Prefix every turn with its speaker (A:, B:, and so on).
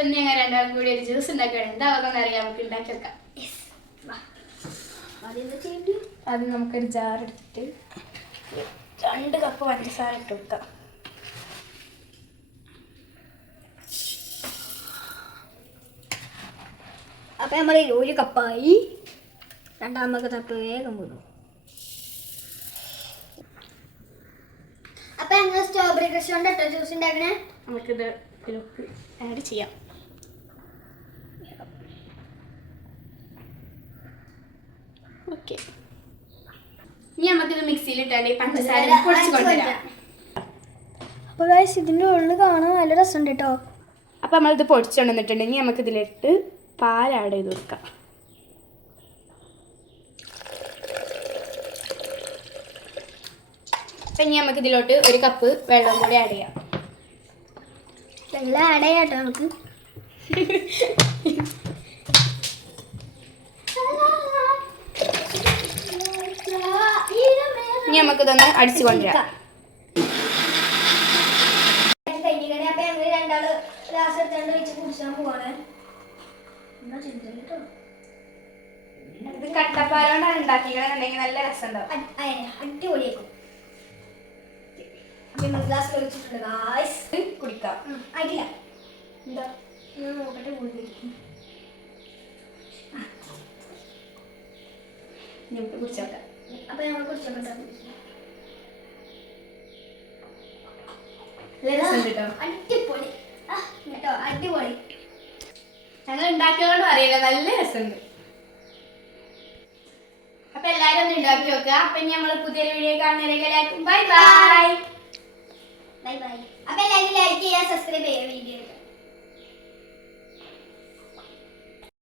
A: അപ്പൊ ഞങ്ങൾ രണ്ടാളും കൂടി ഒരു ജ്യൂസ് ഉണ്ടാക്കുകയാണ് എന്താവുന്ന അറിയാം നമുക്ക് ഉണ്ടാക്കി വെക്കാം അത് നമുക്കൊരു ജാർ എടുത്തിട്ട് രണ്ട് കപ്പ് പഞ്ചസാര ഇട്ട് കൊടുക്കാം.
B: അപ്പൊ നമ്മൾ ഒരു കപ്പായി രണ്ടാമത്തെ കപ്പ് വേഗം കൊടുക്കും അപ്പൊ ഞങ്ങൾ സ്ട്രോബെറി കൃഷി കൊണ്ട് ജ്യൂസ് ഉണ്ടാക്കണേ?
A: നമുക്കിത് ആഡ് ചെയ്യാം. ഓക്കെ. ഇനി നമുക്കിത് മിക്സിയിലിട്ടാണ്ട് പഞ്ചസാര പൊടിച്ച് കൊണ്ടുവരാം.
B: അപ്പോൾ ഗൈസ് ഇതിന്റെ ഉള്ളിൽ കാണാൻ നല്ല രസമുണ്ട് കേട്ടോ
A: അപ്പം നമ്മളിത് പൊടിച്ചുകൊണ്ടിട്ടുണ്ട് ഇനി നമുക്ക് ഇതിലിട്ട് പാൽ ആഡ് ചെയ്ത് കൊടുക്കാം. അപ്പം ഇനി നമുക്ക് ഇതിലോട്ട് ഒരു കപ്പ് വെള്ളം കൂടി ആഡ് ചെയ്യാം.
B: വെള്ളം ആഡ് ചെയ്യാം കേട്ടോ നമുക്ക്
A: ഇനി നമുക്കിതൊന്ന് അടിച്ചു കൊണ്ടുവരാം
B: കഴിഞ്ഞിങ്ങനെ അപ്പൊ ഞങ്ങൾ രണ്ടാൾ ഗ്ലാസ് എടുത്തോണ്ട് വെച്ച് കുടിച്ചാൻ പോവാണ് എന്നാ അടിച്ചു കൊണ്ടുവരാം.
A: ഇത്. കട്ടപ്പാലോണ്ടാണ് ഉണ്ടാക്കിക്കണെന്നുണ്ടെങ്കിൽ നല്ല രസമുണ്ടാവും.
B: അടിപൊളിയാക്കും ഗ്ലാസ് ഗായ്സ്
A: കുടിക്കാം. എന്താ?
B: ഞാൻ നോക്കട്ടെ കൂടുതൽ
A: കുടിച്ചോക്കാം
B: അപ്പൊ ഞങ്ങൾ
A: രസമുണ്ട്
B: അടിപൊളി. കേട്ടോ അടിപൊളി.
A: ഞങ്ങൾ ഉണ്ടാക്കിയതുകൊണ്ട് അറിയില്ല നല്ല രസമുണ്ട്. അപ്പൊ എല്ലാരും ഒന്ന് ഉണ്ടാക്കി നോക്കുക അപ്പൊ ഇനി നമ്മൾ പുതിയൊരു വീഡിയോ കാണുന്നവരേക്കും ബൈ ബൈ
B: ബൈ ബൈ അപ്പൊ എല്ലാവരും ലൈക്ക് ചെയ്യുക സബ്സ്ക്രൈബ് ചെയ്യുക വീഡിയോ